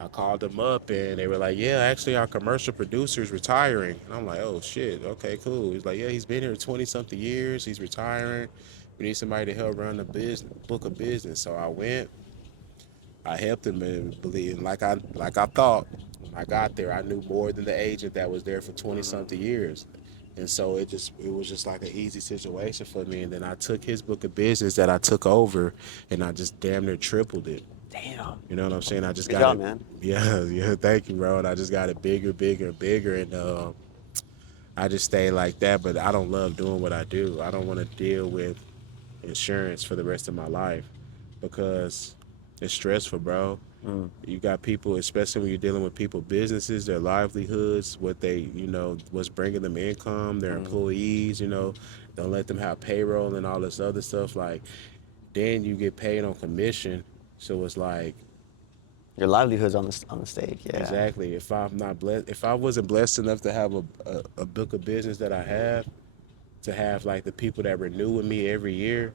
I called them up and they were like, yeah, actually our commercial producer's retiring. And I'm like, oh shit, okay, cool. He's like, yeah, he's been here 20 something years. He's retiring. We need somebody to help run the business book of business. So I went, I helped him and believe like I thought. When I got there, I knew more than the agent that was there for 20 something years. And so it was just like an easy situation for me. And then I took his book of business that I took over and I just damn near tripled it. Damn. You know what I'm saying? I just Good got job, it. man. Yeah, yeah, thank you, bro. And I just got it bigger, bigger, and bigger. And I just stayed like that. But I don't love doing what I do. I don't want to deal with insurance for the rest of my life because it's stressful, bro. You got people, especially when you're dealing with people, businesses, their livelihoods, what they, what's bringing them income, their employees, don't let them have payroll and all this other stuff. Like, then you get paid on commission. So it's like, Your livelihood's on the stake. Yeah. exactly. If I'm not blessed, if I wasn't blessed enough to have a book of business that I have, to have like the people that renew with me every year,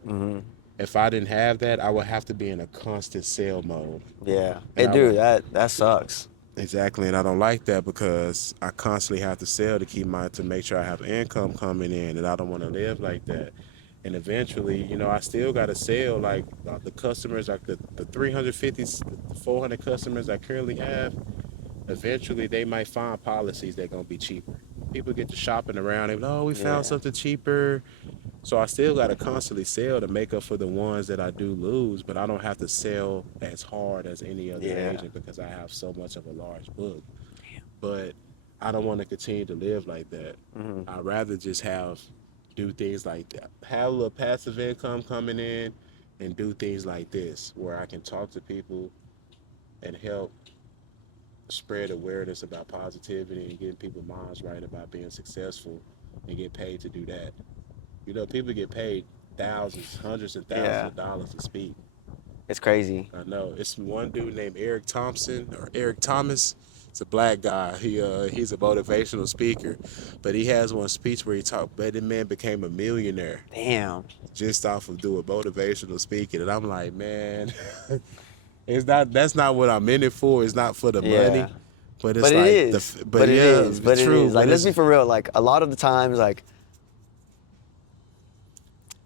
if I didn't have that, I would have to be in a constant sale mode. Yeah. And Hey, I dude, would, that sucks. exactly, and I don't like that because I constantly have to sell to make sure I have income coming in, and I don't want to live like that. And eventually, I still got to sell like the customers, like the 350, the 400 customers I currently have. Eventually, they might find policies that gonna be cheaper. People get to shopping around. They oh, we found Yeah. something cheaper. So I still got to constantly sell to make up for the ones that I do lose, but I don't have to sell as hard as any other Yeah. agent because I have so much of a large book. But I don't want to continue to live like that. I'd rather just do things like that, have a little passive income coming in, and do things like this where I can talk to people and help spread awareness about positivity and getting people's minds right about being successful and get paid to do that. People get paid thousands, hundreds and thousands Yeah. of dollars to speak. It's crazy. I know. It's one dude named Eric Thompson or Eric Thomas. It's a black guy. He's a motivational speaker, but he has one speech where he talked. But that man became a millionaire Damn. just off of doing motivational speaking, and I'm like, man, it's not. That's not what I'm in it for. It's not for the money, Yeah. but it's But it like is. But But it yeah, is. But it's it true. is. Like, But let's it's be for real. Like, a lot of the times, like,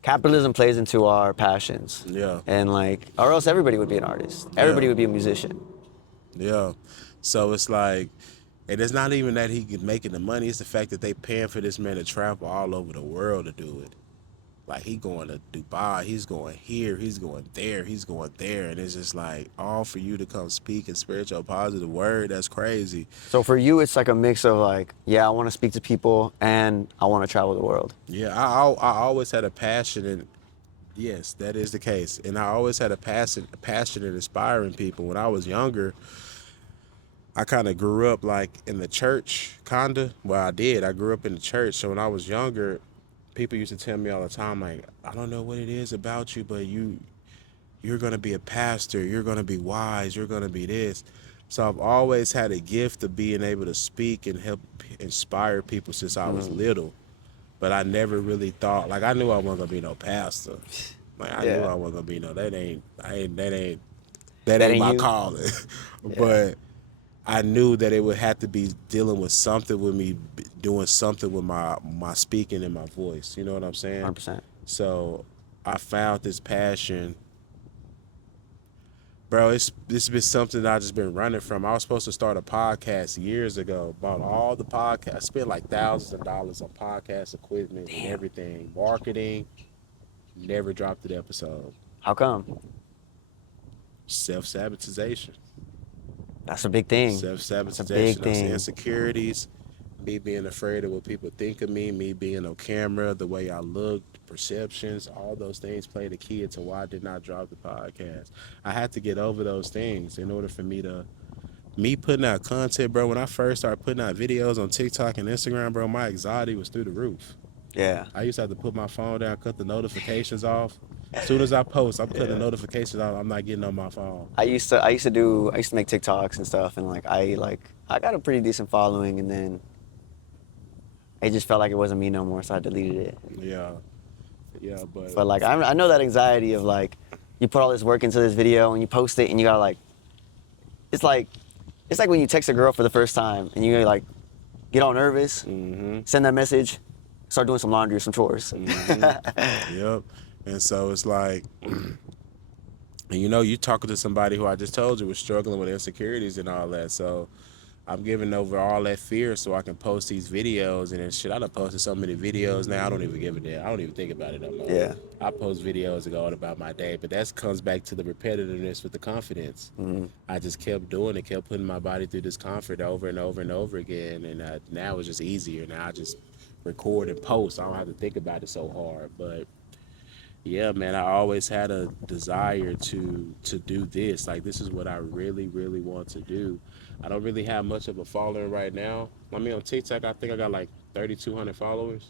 capitalism plays into our passions. yeah. And, like, or else everybody would be an artist. Everybody Yeah. would be a musician. Yeah. So it's like, and it's not even that he making the money. It's the fact that they paying for this man to travel all over the world to do it. Like he going to Dubai, he's going here, he's going there, he's going there, and it's just like all for you to come speak and spread your positive word. That's crazy. So for you, it's like a mix of like, yeah, I want to speak to people and I want to travel the world. Yeah, I always had a passion, and yes, that is the case. And I always had a passion in inspiring people. When I was younger, I kind of grew up like in the church, kinda. Well, I did. I grew up in the church. So when I was younger, people used to tell me all the time, like, I don't know what it is about you, but you're gonna be a pastor. You're gonna be wise. You're gonna be this. So I've always had a gift of being able to speak and help inspire people since I was little. But I never really thought, like, I knew I wasn't gonna be no pastor. Like I knew Yeah. I wasn't gonna be no. That That ain't ain't my you? calling. Yeah. But I knew that it would have to be dealing with something with me, doing something with my speaking and my voice. You know what I'm saying? 100%. So I found this passion, bro. It's been something that I just been running from. I was supposed to start a podcast years ago. Bought all the podcasts, spent like thousands of dollars on podcast equipment and Damn. everything, marketing. Never dropped an episode. How come? Self-sabotagation. That's a big thing. That's a big Self-sabotagation. Those thing. insecurities, me being afraid of what people think of me being on camera, the way I look, perceptions, all those things played a key into why I did not drop the podcast. I had to get over those things in order for me putting out content, bro. When I first started putting out videos on TikTok and Instagram, bro, my anxiety was through the roof. Yeah. I used to have to put my phone down, cut the notifications off. As soon as I post, I'm cutting the Yeah. notifications off. I'm not getting on my phone. I used to make TikToks and stuff, and I got a pretty decent following, and then it just felt like it wasn't me no more, so I deleted it. Yeah, yeah, but But like I know that anxiety of like you put all this work into this video and you post it and you gotta like it's like it's like when you text a girl for the first time and you like get all nervous, send that message, start doing some laundry or some chores. yep. And so it's like, and you know, you talking to somebody who I just told you was struggling with insecurities and all that. So I'm giving over all that fear so I can post these videos and then shit. I done posted so many videos now. I don't even give a damn. I don't even think about it no more. Yeah. I post videos and go on about my day, but that comes back to the repetitiveness with the confidence. I just kept doing it, kept putting my body through discomfort over and over and over again, and now it's just easier. Now I just record and post. I don't have to think about it so hard, but yeah, man, I always had a desire to do this. Like this is what I really, really want to do. I don't really have much of a following right now. I mean, on TikTok, I think I got like 3,200 followers.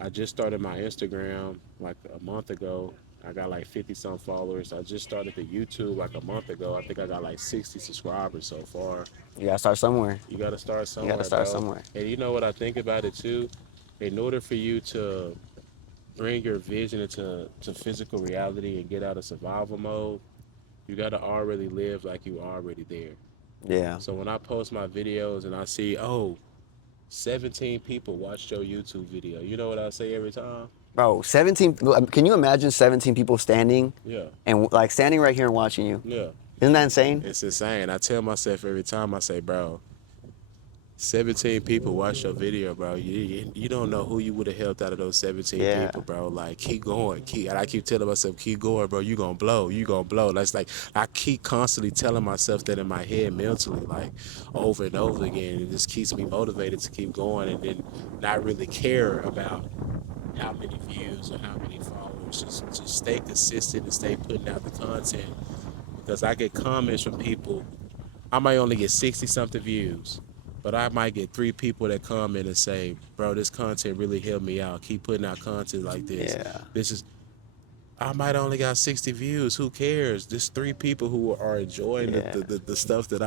I just started my Instagram like a month ago. I got like 50 some followers. I just started the YouTube like a month ago. I think I got like 60 subscribers so far. You gotta start somewhere. You got to start You gotta somewhere, start bro. somewhere. And you know what I think about it too? In order for you to bring your vision into physical reality and get out of survival mode, you got to already live like you already there. Yeah. So when I post my videos and I see, oh, 17 people watched your YouTube video, you know what I say every time? Bro, 17, can you imagine 17 people standing Yeah, and like standing right here and watching you? yeah. Isn't that insane? It's insane. I tell myself every time, I say, bro, 17 people watch your video, bro. You don't know who you would have helped out of those 17 Yeah. people, bro. Like, keep going. And I keep telling myself, keep going, bro. You gonna blow. You gonna blow. That's like, I keep constantly telling myself that in my head mentally, like, over and over again. It just keeps me motivated to keep going and then not really care about how many views or how many followers. Just stay consistent and stay putting out the content. Because I get comments from people, I might only get 60 something views, but I might get 3 people that comment and say, bro, this content really helped me out. Keep putting out content like this. Yeah. This is, I might only got 60 views. Who cares? Just 3 people who are enjoying Yeah. the stuff that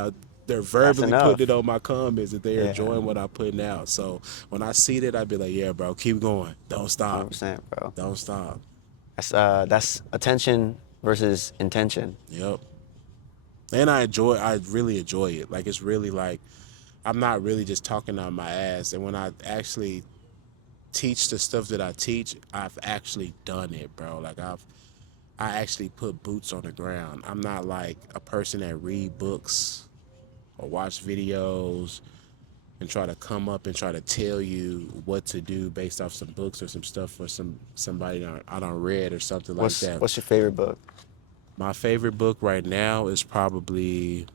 they're That's verbally enough. putting it on my comments that they're Yeah. enjoying what I'm putting out. So when I see that, I'd be like, yeah, bro, keep going. Don't stop. 100%, bro. Don't stop. That's attention versus intention. Yep. And I really enjoy it. Like, it's really like, I'm not really just talking on my ass. And when I actually teach the stuff that I teach, I've actually done it, bro. Like, I actually put boots on the ground. I'm not like a person that read books or watch videos and try to come up and try to tell you what to do based off some books or some stuff or somebody I don't read or something like that. What's your favorite book? My favorite book right now is probably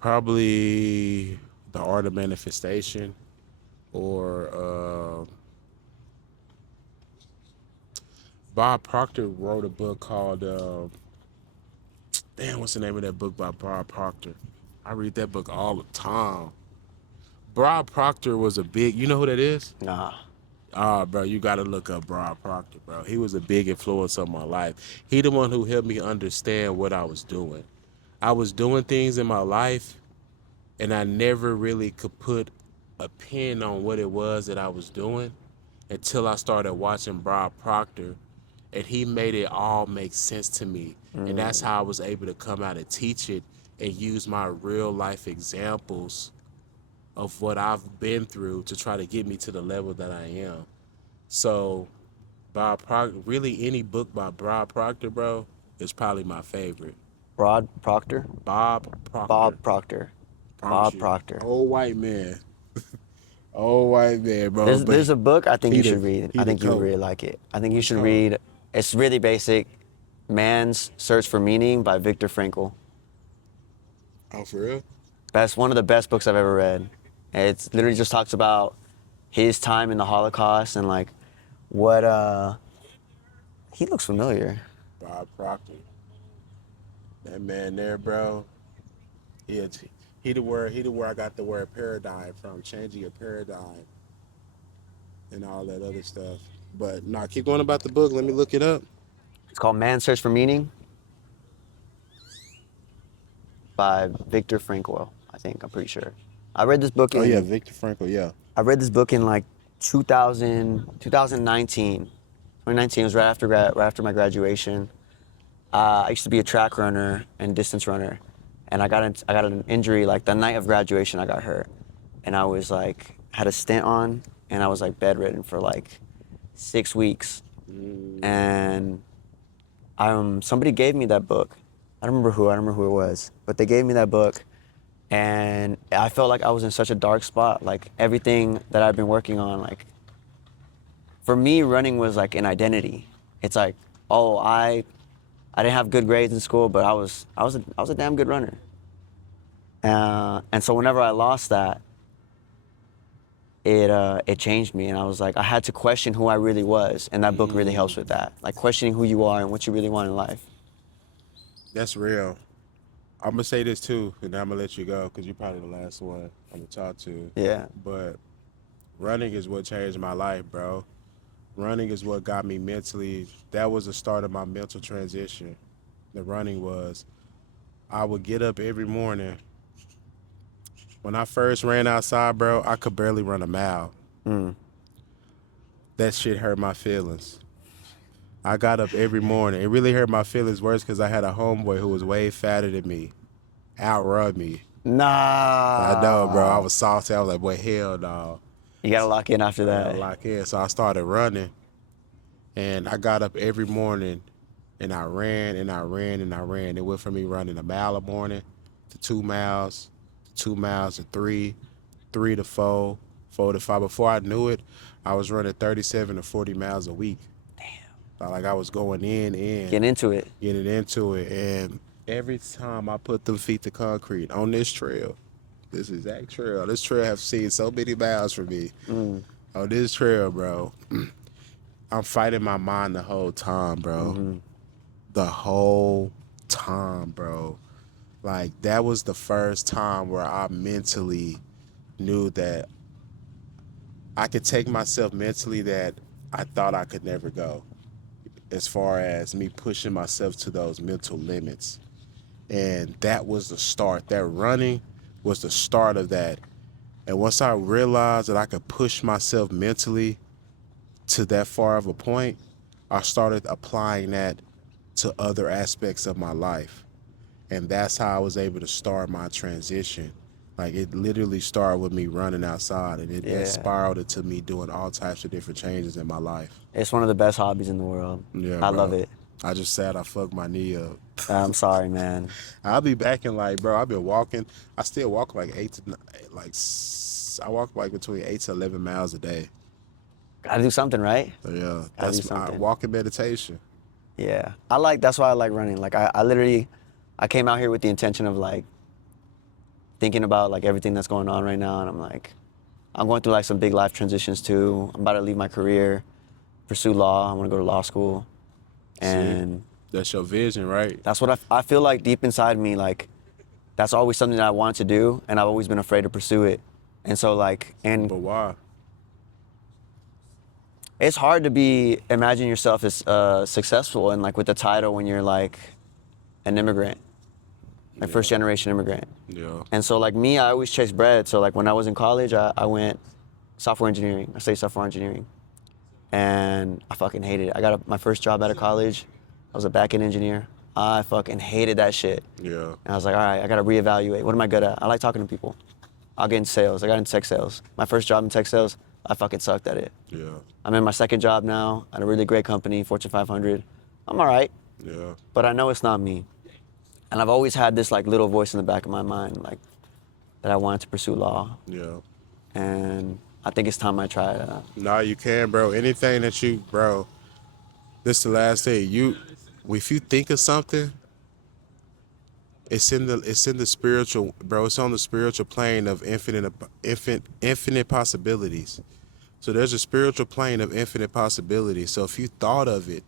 The Art of Manifestation, or Bob Proctor wrote a book called damn, what's the name of that book by Bob Proctor? I read that book all the time. Bob Proctor was a big, you know who that is? Nah. Bro, you gotta look up Bob Proctor, bro. He was a big influence on my life. He the one who helped me understand what I was doing. I was doing things in my life, and I never really could put a pin on what it was that I was doing until I started watching Bob Proctor, and he made it all make sense to me. And that's how I was able to come out and teach it and use my real life examples of what I've been through to try to get me to the level that I am. So Bob Proctor, really any book by Bob Proctor, bro, is probably my favorite. Rod Proctor? Bob Proctor. Bob Proctor. Promise Bob you. Proctor. Old white man. Old white man, bro. There's a book I think you should read. he I the think you would GOAT. really like it. I think you What's should called? read. It's really basic. Man's Search for Meaning by Viktor Frankl. Oh, for real? That's one of the best books I've ever read. It's literally just talks about his time in the Holocaust and like what he looks familiar. Bob Proctor. That man there, bro. He he the word I got the word paradigm from, changing your paradigm and all that other stuff. But nah, keep going about the book. Let me look it up. It's called Man's Search for Meaning by Viktor Frankl, I think. I'm pretty sure. I read this book in Oh yeah, Viktor Frankl, yeah. I read this book in like 2019. 2019 was right after my graduation. I used to be a track runner and distance runner, and I got an injury like the night of graduation. I got hurt, and I was like had a stent on, and I was like bedridden for like 6 weeks. And somebody gave me that book. I don't remember who it was, but they gave me that book, and I felt like I was in such a dark spot. Like everything that I've been working on, like for me, running was like an identity. It's like, oh, I didn't have good grades in school, but I was a damn good runner. And so whenever I lost that, it changed me, and I was like, I had to question who I really was, and that book really helps with that, like questioning who you are and what you really want in life. That's real. I'm gonna say this too, and then I'm gonna let you go because you're probably the last one I'm gonna talk to. Yeah. But running is what changed my life, bro. Running is what got me mentally. That was the start of my mental transition. The running was. I would get up every morning. When I first ran outside, bro, I could barely run a mile. That shit hurt my feelings. I got up every morning. It really hurt my feelings worse because I had a homeboy who was way fatter than me, outrun me. Nah. I know, bro. I was salty. I was like, boy, hell no. You gotta lock in after I that. gotta lock in. So I started running, and I got up every morning, and I ran and I ran and I ran. It went from me running a mile a morning to 2 miles, to 2 miles to 3, 3 to 4, 4 to 5. Before I knew it, I was running 37 to 40 miles a week. Damn. Like I was going in. Get into it. Getting into it. And every time I put them feet to concrete on this trail, this exact trail, this trail have seen so many miles for me. On this trail, bro, I'm fighting my mind the whole time, bro. The whole time, bro. Like, that was the first time where I mentally knew that I could take myself mentally that I thought I could never go, as far as me pushing myself to those mental limits. And that was the start. That running was the start of that. And once I realized that I could push myself mentally to that far of a point, I started applying that to other aspects of my life. And that's how I was able to start my transition. Like, it literally started with me running outside, and it spiraled into me doing all types of different changes in my life. It's one of the best hobbies in the world. Yeah, I bro. love it. I just said I fucked my knee up. I'm sorry, man. I'll be back in like, bro. I've been walking. I still walk like I walk like between 8 to 11 miles a day. Gotta do something, right? So yeah, Gotta do that's my something. walking meditation. Yeah, that's why I like running. Like I literally, I came out here with the intention of like thinking about like everything that's going on right now, and I'm like, I'm going through like some big life transitions too. I'm about to leave my career, pursue law. I want to go to law school, and That's your vision, right? that's what I feel like deep inside me. Like that's always something that I wanted to do, and I've always been afraid to pursue it. And so like, and But why? it's hard to imagine yourself as successful and like with the title when you're like an immigrant, like first generation immigrant. Yeah. And so like me, I always chased bread. So like when I was in college, I went software engineering. I studied software engineering, and I fucking hated it. I got my first job out of college. I was a back-end engineer. I fucking hated that shit. Yeah. And I was like, all right, I gotta reevaluate. What am I good at? I like talking to people. I'll get into sales. I got into tech sales. My first job in tech sales, I fucking sucked at it. Yeah. I'm in my second job now at a really great company, Fortune 500. I'm all right, Yeah. but I know it's not me. And I've always had this like little voice in the back of my mind, like that I wanted to pursue law. Yeah. And I think it's time I try it out. No, you can, bro. Anything that you, bro. This the last thing. If you think of something, it's in the spiritual, bro. It's on the spiritual plane of infinite possibilities. So there's a spiritual plane of infinite possibilities. So if you thought of it,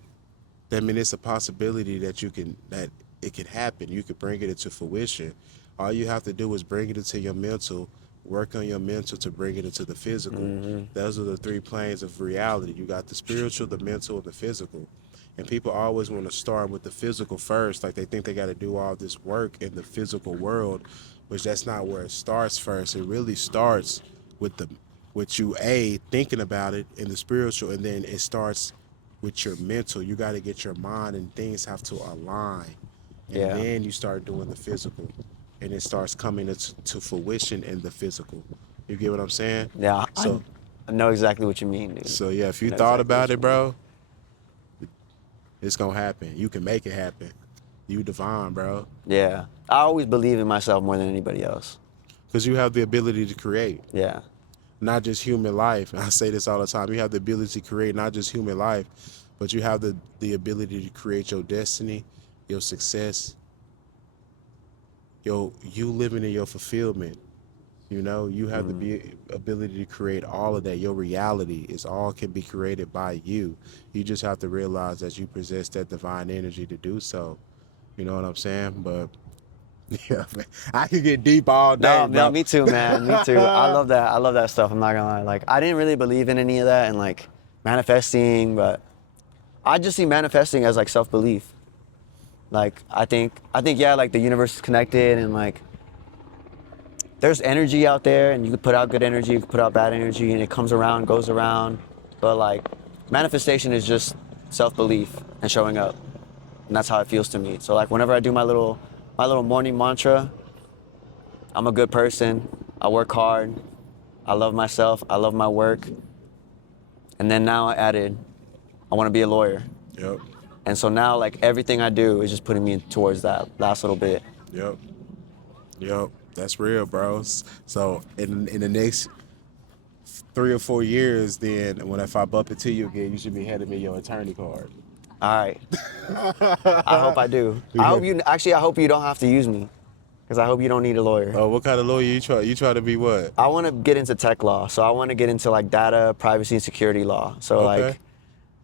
that means it's a possibility that it can happen. You could bring it into fruition. All you have to do is bring it into your mental, work on your mental to bring it into the physical. Those are the three planes of reality. You got the spiritual, the mental, and the physical. And people always want to start with the physical first, like they think they got to do all this work in the physical world, which that's not where it starts first. It really starts with you thinking about it in the spiritual, and then it starts with your mental. You got to get your mind and things have to align, and Yeah. then you start doing the physical, and it starts coming to fruition in the physical. You get what I'm saying? Yeah, So I know exactly what you mean, dude. so yeah, if you I know thought exactly about what it, you mean. bro, it's gonna happen. You can make it happen. You divine, bro, Yeah, I always believe in myself more than anybody else. because you have the ability to create, Yeah, not just human life. And I say this all the time. You have the ability to create not just human life, but you have the ability to create your destiny, your success, you living in your fulfillment. You know, you have the ability to create all of that. Your reality is all can be created by you. You just have to realize that you possess that divine energy to do so. You know what I'm saying? But yeah, man, I could get deep all day, no, bro. me too, man. Me too. I love that. I love that stuff. I'm not gonna lie. Like, I didn't really believe in any of that and like manifesting, but I just see manifesting as like self-belief. Like, I think, yeah, like the universe is connected and like there's energy out there, and you can put out good energy, you can put out bad energy, and it comes around, goes around. But like, manifestation is just self-belief and showing up, and that's how it feels to me. So like, whenever I do my little morning mantra, I'm a good person, I work hard, I love myself, I love my work, and then now I added, I want to be a lawyer. Yep, And so now like everything I do is just putting me towards that last little bit. yep, yep. That's real, bro. So in the next 3 or 4 years, then if I bump into you again, you should be handing me your attorney card. All right. I hope I do. I hope you don't have to use me, because I hope you don't need a lawyer. Oh, what kind of lawyer you try? You try to be what? I want to get into tech law, so I want to get into like data, privacy, and security law. So Okay. like,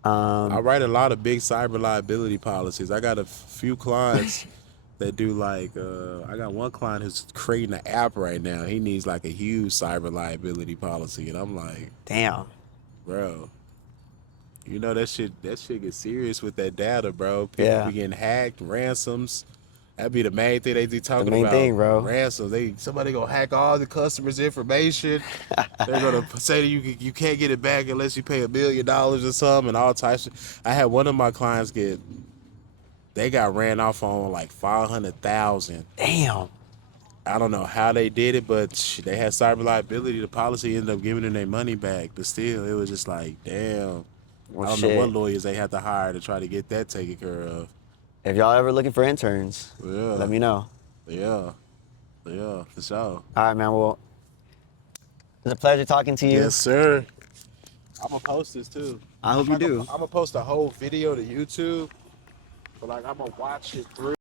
I write a lot of big cyber liability policies. I got a few clients that do like, I got one client who's creating an app right now. He needs like a huge cyber liability policy. And I'm like, damn. bro, you know that shit gets serious with that data, bro. People Yeah. be getting hacked, ransoms. That'd be the main thing they be talking main about. thing, bro. Ransoms. Somebody gonna hack all the customers' information. They're gonna say that you can't get it back unless you pay $1 million or something, and all types of. I had one of my clients they got ran off on like 500,000. Damn. I don't know how they did it, but they had cyber liability. The policy ended up giving them their money back, but still, it was just like, damn. Well, I don't know what shit. lawyers they have to hire to try to get that taken care of. If y'all ever looking for interns, Yeah. let me know. Yeah. Yeah, for sure. All right, man. Well, it's a pleasure talking to you. Yes, sir. I'm gonna post this too. I hope you do. I'm gonna post a whole video to YouTube, but like I'm gonna watch it through.